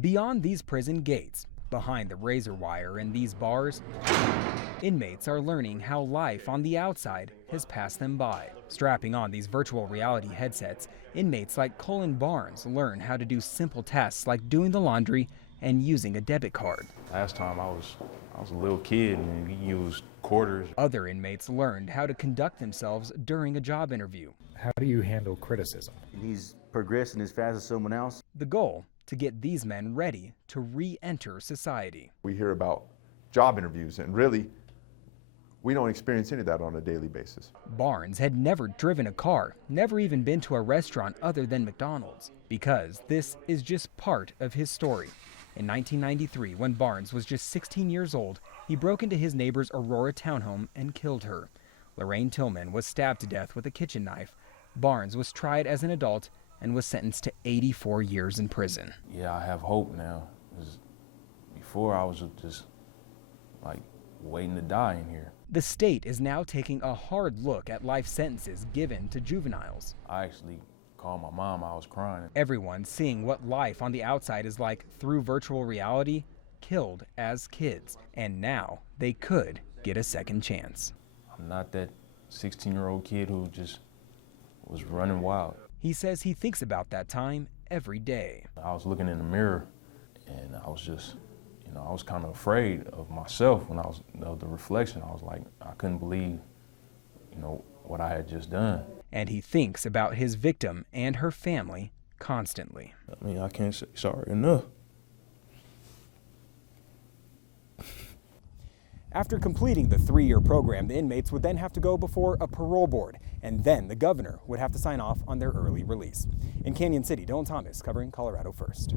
Beyond these prison gates, behind the razor wire and these bars, inmates are learning how life on the outside has passed them by. Strapping on these virtual reality headsets, inmates like Colin Barnes learn how to do simple tasks like doing the laundry and using a debit card. Last time I was a little kid and we used quarters. Other inmates learned how to conduct themselves during a job interview. How do you handle criticism? He's progressing as fast as someone else. The goal, to get these men ready to re-enter society. We hear about job interviews, and really, we don't experience any of that on a daily basis. Barnes had never driven a car, never even been to a restaurant other than McDonald's, because this is just part of his story. In 1993, when Barnes was just 16 years old, he broke into his neighbor's Aurora townhome and killed her. Lorraine Tillman was stabbed to death with a kitchen knife. Barnes was tried as an adult and was sentenced to 84 years in prison. Yeah, I have hope now. 'Cause before I was just like waiting to die in here. The state is now taking a hard look at life sentences given to juveniles. I actually called my mom, I was crying. Everyone's seeing what life on the outside is like through virtual reality, killed as kids, and now they could get a second chance. I'm not that 16-year-old kid who just was running wild. He says he thinks about that time every day. I was looking in the mirror and I was just, I was kind of afraid of myself when I was, the reflection. I was like, I couldn't believe, what I had just done. And he thinks about his victim and her family constantly. I mean, I can't say sorry enough. After completing the 3-year program, the inmates would then have to go before a parole board, and then the governor would have to sign off on their early release. In Canyon City, Dillon Thomas covering Colorado First.